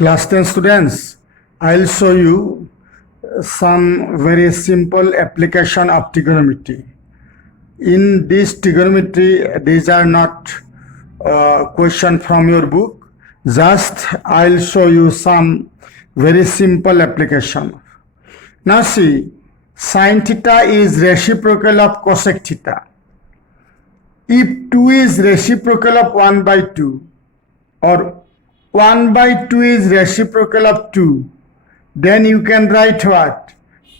Class 10 students, I'll show you some very simple application of trigonometry. In this trigonometry, these are not question from your book. Just I'll show you some very simple application. Now see, sin theta is reciprocal of cosec theta. If 2 is reciprocal of 1 by 2 or 1 by 2 is reciprocal of 2, then you can write what?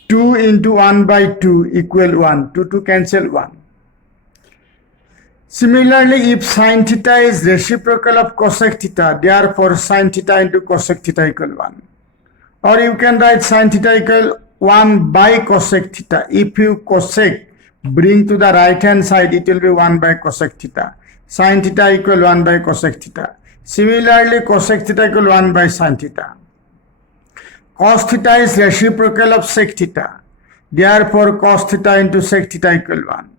2 into 1 by 2 equal 1. 2 to cancel 1. Similarly, if sin theta is reciprocal of cosec theta, therefore sin theta into cosec theta equal 1. Or you can write sin theta equal 1 by cosec theta. If you cosec bring to the right hand side, it will be 1 by cosec theta. Sin theta equal 1 by cosec theta. Similarly, cosec theta equal 1 by sin theta. Cos theta is reciprocal of sec theta. Therefore, cos theta into sec theta equal 1.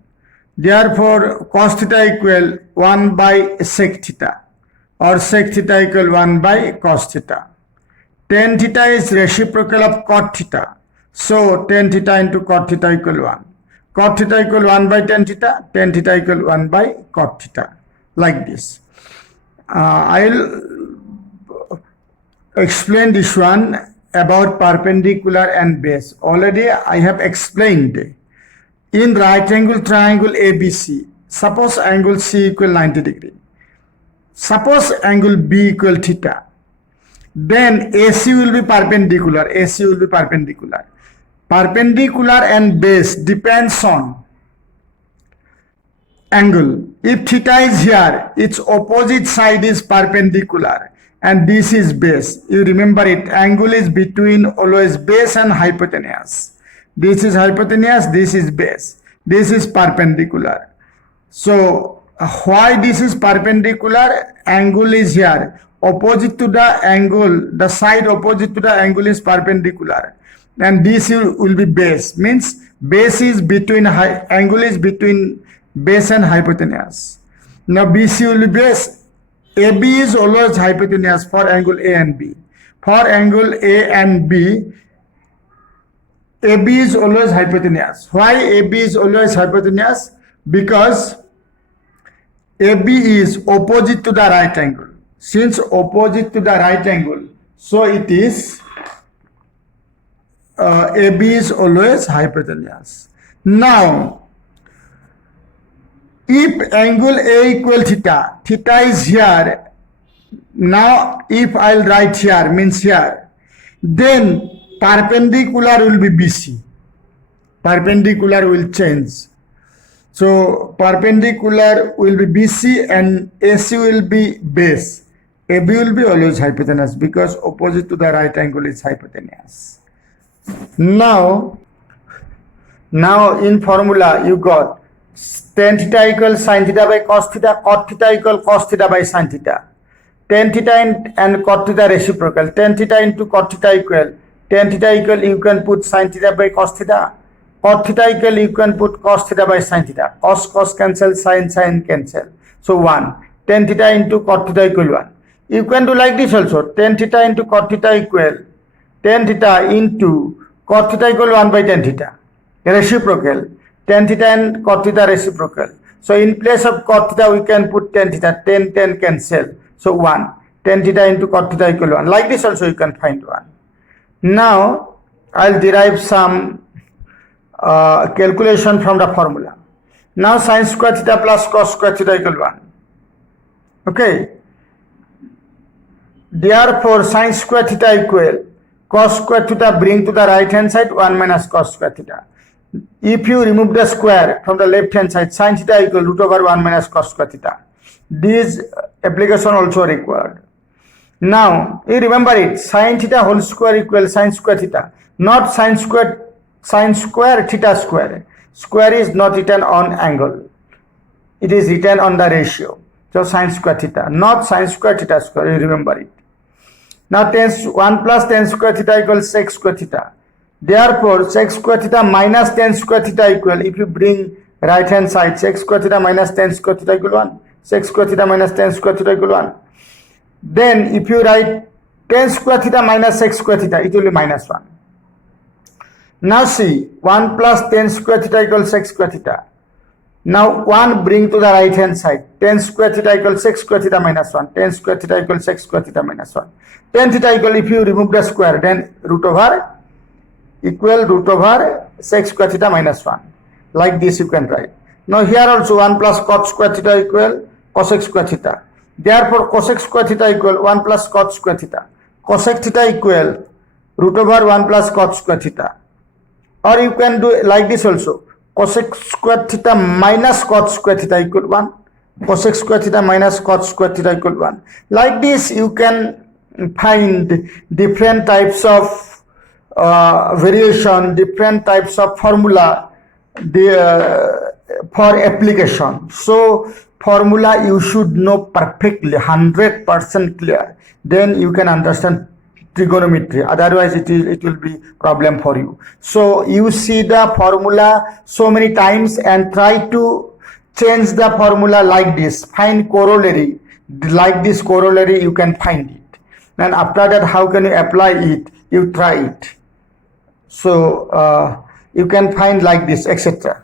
Therefore, cos theta equal 1 by sec theta, or sec theta equal 1 by cos theta. Tan theta is reciprocal of cot theta. So, tan theta into cot theta equal 1. Cot theta equal 1 by tan theta equal 1 by cot theta. Like this. I'll explain this one about perpendicular and base. Already I have explained. In right angle triangle ABC, suppose angle C equal 90 degree. Suppose angle B equal theta. Then AC will be perpendicular. AC will be perpendicular. Perpendicular and base depends on angle. If theta is here, its opposite side is perpendicular and this is base. You remember it, angle is between always base and hypotenuse. This is hypotenuse, this is base. This is perpendicular. So, why this is perpendicular? Angle is here. Opposite to the angle, the side opposite to the angle is perpendicular. And this will be base. Means base is between, angle is between base and hypotenuse. Now BC will be base. AB is always hypotenuse for angle A and B. For angle A and B, AB is always hypotenuse. Why AB is always hypotenuse? Because AB is opposite to the right angle. Since opposite to the right angle, so it is AB is always hypotenuse. Now, if angle A equal theta, theta is here. Now, if I'll write here, means here, then perpendicular will be BC. Perpendicular will change. So, perpendicular will be BC and AC will be base. AB will be always hypotenuse because opposite to the right angle is hypotenuse. Now in formula you got tan theta equals sin theta by cos theta, cot theta equals cos theta by sin theta. Tan theta and cot theta reciprocal. Tan theta into cot theta equal. Tan theta equal you can put sin theta by cos theta. Cot theta equal you can put cos theta by sin theta. Cos cancel, sin cancel. So 1. Tan theta into cot theta equal 1. You can do like this also. Tan theta into cot theta equal tan theta into cot theta equal 1 by tan theta. Reciprocal. Tan theta and cot theta reciprocal. So in place of cot theta we can put tan theta. Tan cancel. So 1. Tan theta into cot theta equal 1. Like this also you can find 1. Now I'll derive some calculation from the formula. Now sin square theta plus cos square theta equal 1. Okay. Therefore sin square theta equal cos square theta bring to the right hand side 1 minus cos square theta. If you remove the square from the left hand side, sin theta equal root over 1 minus cos square theta. This application also required. Now you remember it, sin theta whole square equals sin square theta, not sin square theta square. Square is not written on angle, it is written on the ratio. So sin square theta, not sin square theta square, you remember it. Now 1 plus tan square theta equals sec square theta. Therefore, sec square theta minus tan square theta equal, if you bring right hand side, sec square theta minus tan square theta equal 1. Sec square theta minus tan square theta equal 1. Then if you write tan square theta minus sec square theta, it will be minus 1. Now see, 1 plus tan square theta equals sec square theta. Now 1 bring to the right hand side. Tan square theta equals sec square theta minus 1. Tan square theta equals sec square theta minus 1. Tan theta equal, if you remove the square, then root over sec square theta minus 1. Like this you can write. Now here also 1 plus cot square theta equal cosec square theta. Therefore cosec square theta equal 1 plus cot square theta. Cosec theta equal root over 1 plus cot square theta. Or you can do like this also. Cosec square theta minus cot square theta equal 1. Cosec square theta minus cot square theta equal 1. Like this you can find different types of variation, different types of formula for application. So formula you should know perfectly, 100% clear. Then you can understand trigonometry. Otherwise it will be problem for you. So you see the formula so many times and try to change the formula like this. Find corollary. Like this corollary you can find it. And after that, how can you apply it? You try it. So you can find like this, etc.